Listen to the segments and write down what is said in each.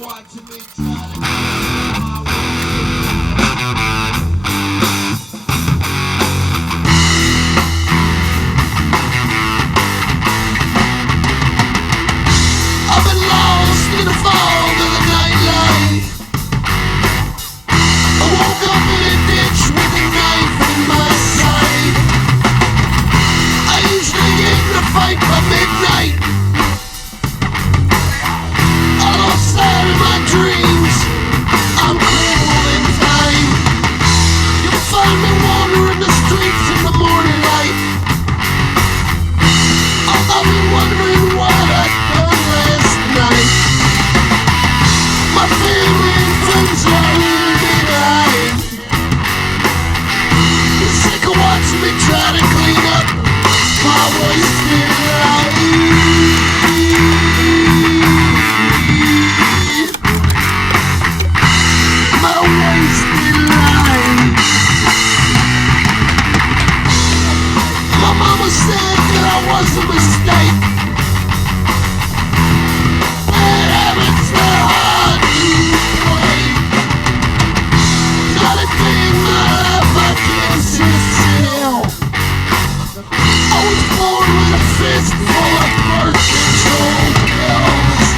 Watching me try to I've been lost in the fog of the nightlight. I woke up in a ditch with a knife in my side. I usually get in a fight by midnight. I lost sight of my dreams. I'm cold in time. You'll find me wandering the streets in the morning light. I'll be wondering what I'd done last night. My family and friends are leaving behind. You're sick of watching me try to clean up my wasted life. My wasted life. My mama said that I was a mistake. Bad habits are hard to break. Not a day in my life I can sit still. I was born with a fist full of birth control pills.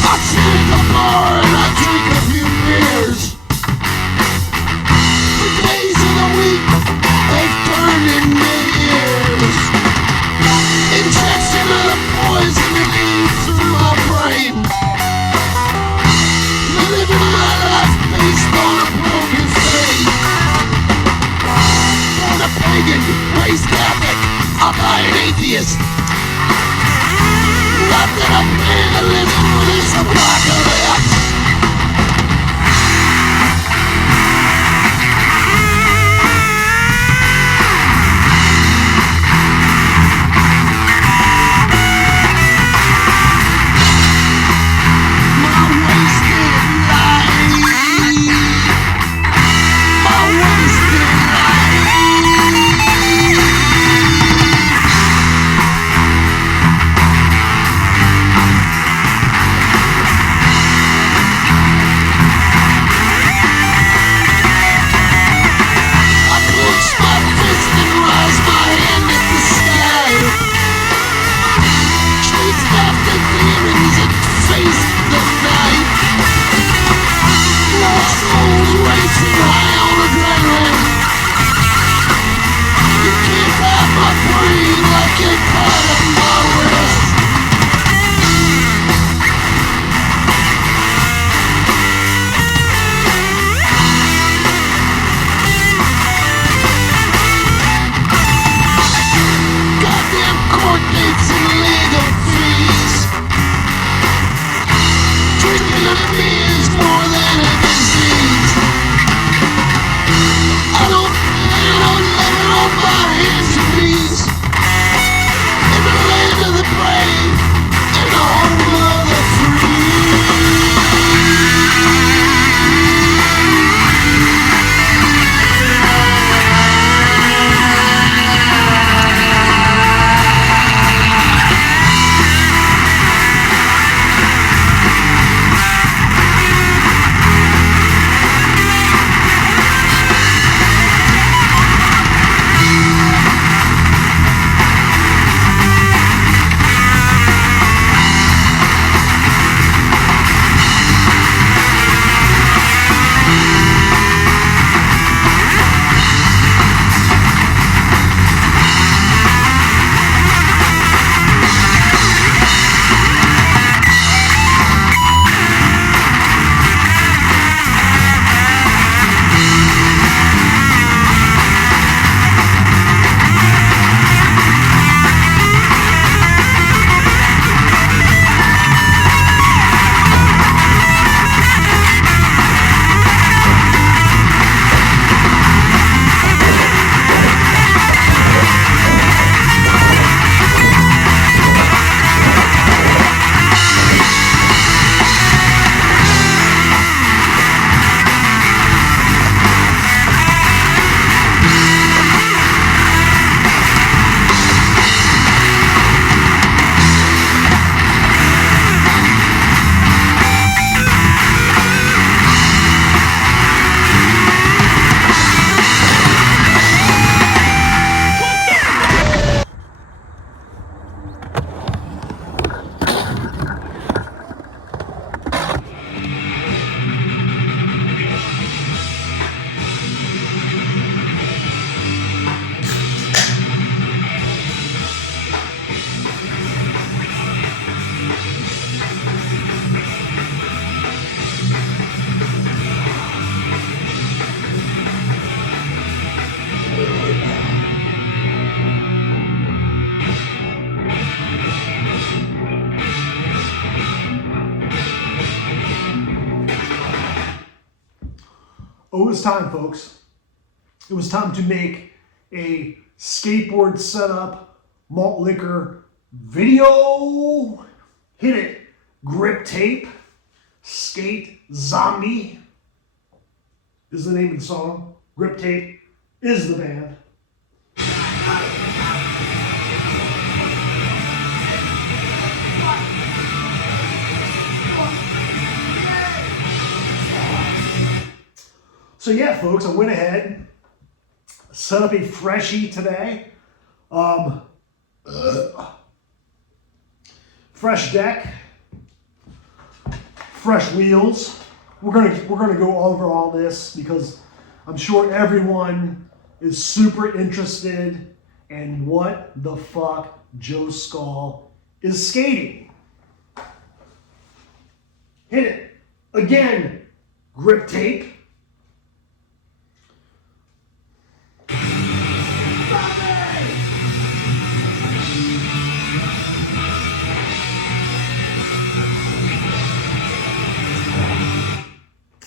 I sit at the bar and I drink a few beers. The days of the week, they've turned into years. Injection of the poison that leads through my brain. Living my life based on a broken faith. Born a pagan, raised Catholic, I'll die an atheist. Not that I'm paying to live through this apocalypse. My wasted life. My wasted life. Oh, it was time, folks. It was time to make a skateboard setup malt liquor video. Hit it. Griptape. Skate Zombie is the name of the song. Griptape is the band. So yeah, folks, I went ahead, set up a freshie today. Fresh deck, fresh wheels. We're gonna go over all this because I'm sure everyone is super interested in what the fuck Joe Skull is skating. Hit it again. Griptape.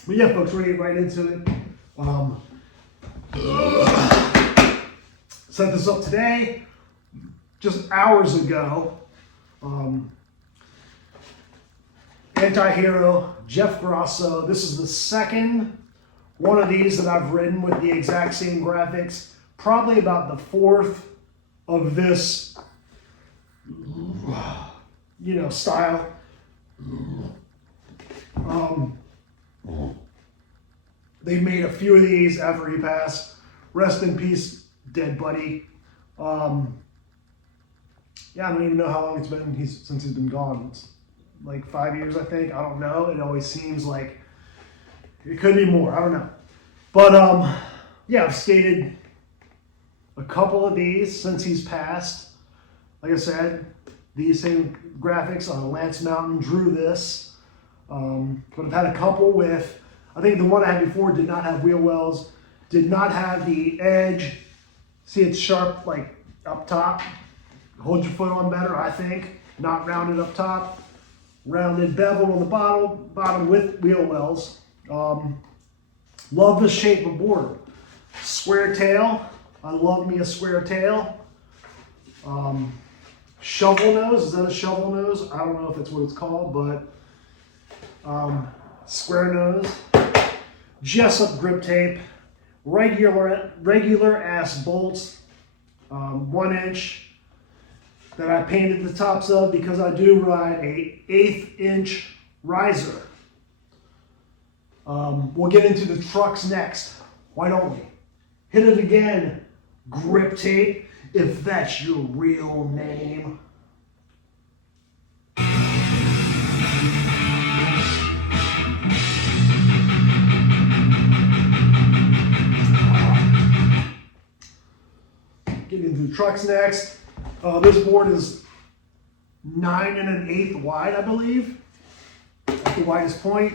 But yeah, folks, we're getting right into it. Set this up today, just hours ago. Antihero, Jeff Grosso. This is the second one of these that I've ridden with the exact same graphics. Probably about the fourth of this, style. They made a few of these after he passed. Rest in peace, dead buddy. I don't even know how long it's been since he's been gone. It's like 5 years, I think. I don't know. It always seems like it could be more. I don't know. But I've skated a couple of these since he's passed. Like I said, these same graphics on Lance Mountain drew this. But I've had a couple with, I think the one I had before did not have wheel wells, did not have the edge. See, it's sharp like up top. Hold your foot on better, I think. Not rounded up top. Rounded bevel on the bottom with wheel wells. Love the shape of board. Square tail. I love me a square tail. Shovel nose. Is that a shovel nose? I don't know if that's what it's called, but square nose. Jessup grip tape. Regular ass bolts. 1 inch that I painted the tops of because I do ride a 1/8 inch riser. We'll get into the trucks next. Why don't we? Hit it again. Griptape, if that's your real name. Get into the trucks next. This board is 9 1/8 wide, I believe, at the widest point.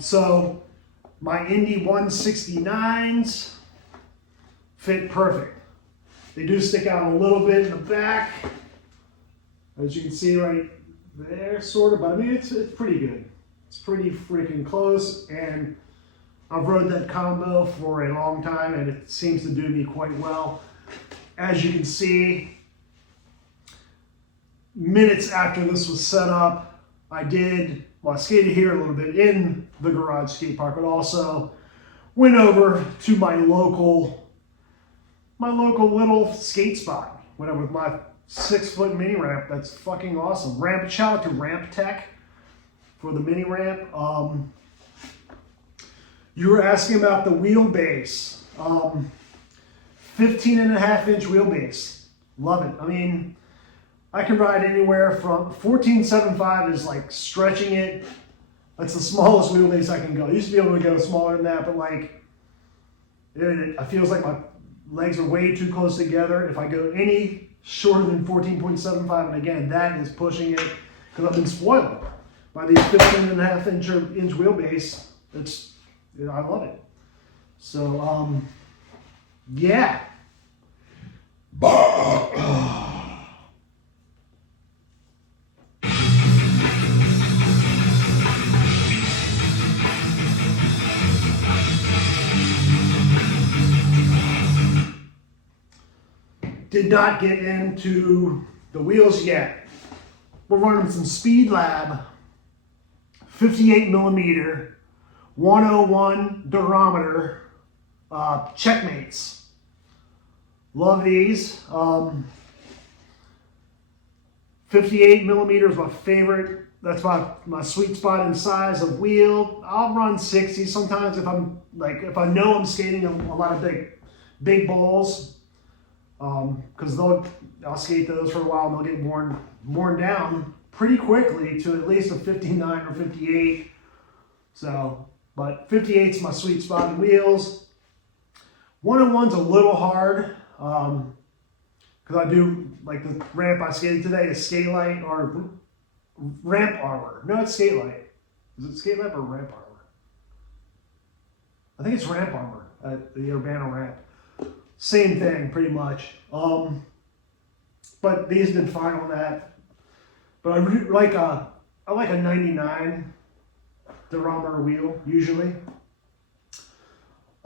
So my Indy 169s fit perfect. They do stick out a little bit in the back, as you can see right there, sort of, but I mean, it's pretty good. It's pretty freaking close, and I've rode that combo for a long time, and it seems to do me quite well. As you can see, minutes after this was set up, I skated here a little bit in the garage skate park, but also went over to my local little skate spot. Went over with my 6-foot mini ramp. That's fucking awesome. Shout out to Ramp Tech for the mini ramp. You were asking about the wheelbase. 15.5 inch wheelbase. Love it. I mean, I can ride anywhere from 14.75 is like stretching it. That's the smallest wheelbase I can go. I used to be able to go smaller than that, but like, it feels like my legs are way too close together. If I go any shorter than 14.75, and again, that is pushing it because I've been spoiled by these 15.5 inch wheelbase. I love it. So, yeah. did not get into the wheels yet. We're running some Speedlab 58 millimeter 101 durometer checkmates. Love these. 58 millimeter is my favorite. That's my sweet spot in size of wheel. I'll run 60 sometimes if I know I'm skating a lot of big balls, because I'll skate those for a while and they'll get worn down pretty quickly to at least a 59 or 58. So, but 58's my sweet spot in wheels. 101's a little hard, because I do, like the ramp I skated today is skate light or ramp armor. No, it's skate light. Is it skate light or ramp armor? I think it's ramp armor at the Urbana ramp. Same thing, pretty much. But these did fine on that. But I like a 99 durometer wheel usually.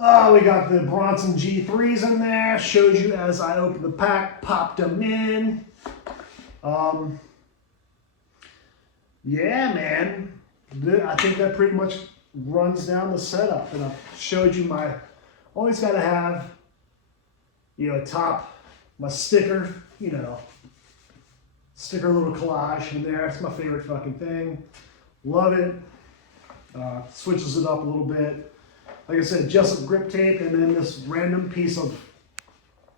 Oh, we got the Bronson G3s in there. Showed you as I opened the pack, popped them in. Yeah, man. I think that pretty much runs down the setup. And I showed you always got to have, my sticker, sticker little collage in there. It's my favorite fucking thing. Love it. Switches it up a little bit. Like I said, Jessup grip tape, and then this random piece of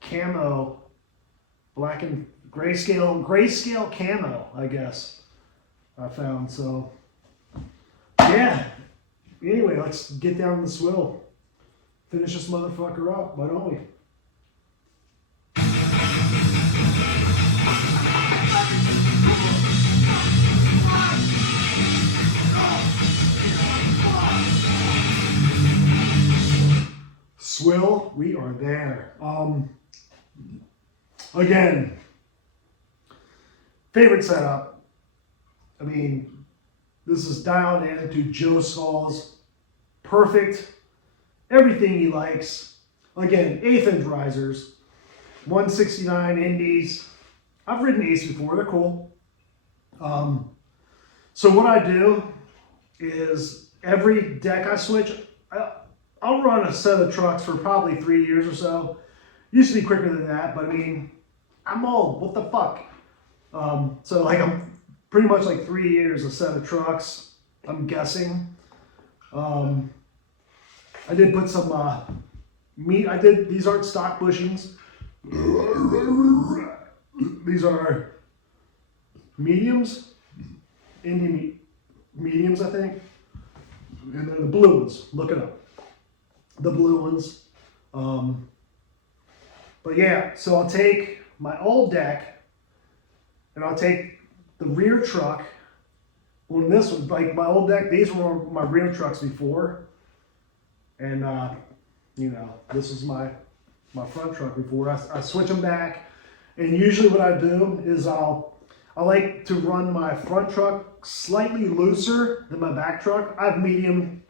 camo, black and grayscale camo, I guess, I found. So, yeah. Anyway, let's get down the swill. Finish this motherfucker up, why don't we? Swill, we are there. Again, favorite setup. I mean, this is dialed into Joe Skull's perfect, everything he likes. Again, 1/8 inch risers, 169 indies. I've ridden these before, they're cool. So what I do is every deck I switch, I'll run a set of trucks for probably 3 years or so. Used to be quicker than that, but I mean, I'm old, what the fuck? So like I'm pretty much like 3 years a set of trucks, I'm guessing. I did put some these aren't stock bushings. These are mediums, Indian mediums, I think. And they're the blue ones, look it up. The blue ones. But yeah, so I'll take my old deck and I'll take the rear truck on this one, like my old deck, these were my rear trucks before. And this is my front truck before. I switch them back, and usually what I do is I like to run my front truck slightly looser than my back truck. I have medium,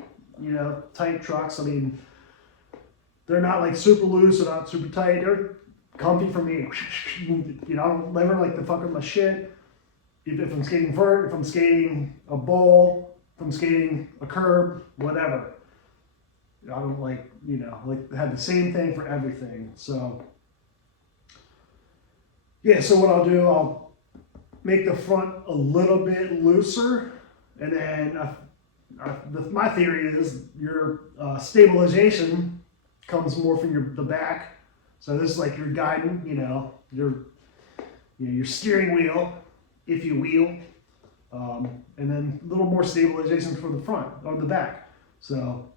tight trucks. I mean, they're not like super loose or not super tight. They're comfy for me. I don't never like to fuck with my shit. If I'm skating vert, if I'm skating a bowl, if I'm skating a curb, whatever. I don't like have the same thing for everything. So yeah, so what I'll do, I'll make the front a little bit looser, and then my theory is your stabilization comes more from the back. So this is like your guiding, your steering wheel, if you wheel, and then a little more stabilization for the front or the back. So,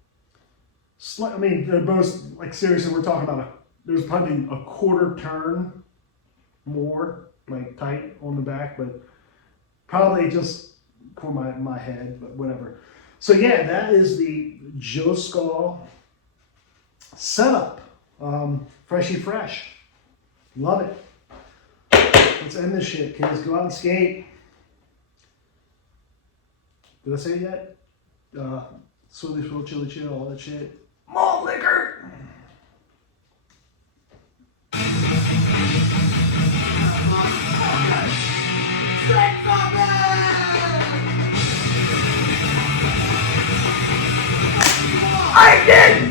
they're both, like, seriously, we're talking about there's probably a quarter turn more, like, tight on the back, but probably just for my head, but whatever. So yeah, that is the Joe Skull setup. Freshy fresh. Love it. Let's end this shit, kids. Go out and skate. Did I say it yet? Swilly, swil, chili, chill, all that shit. Malt liquor! again!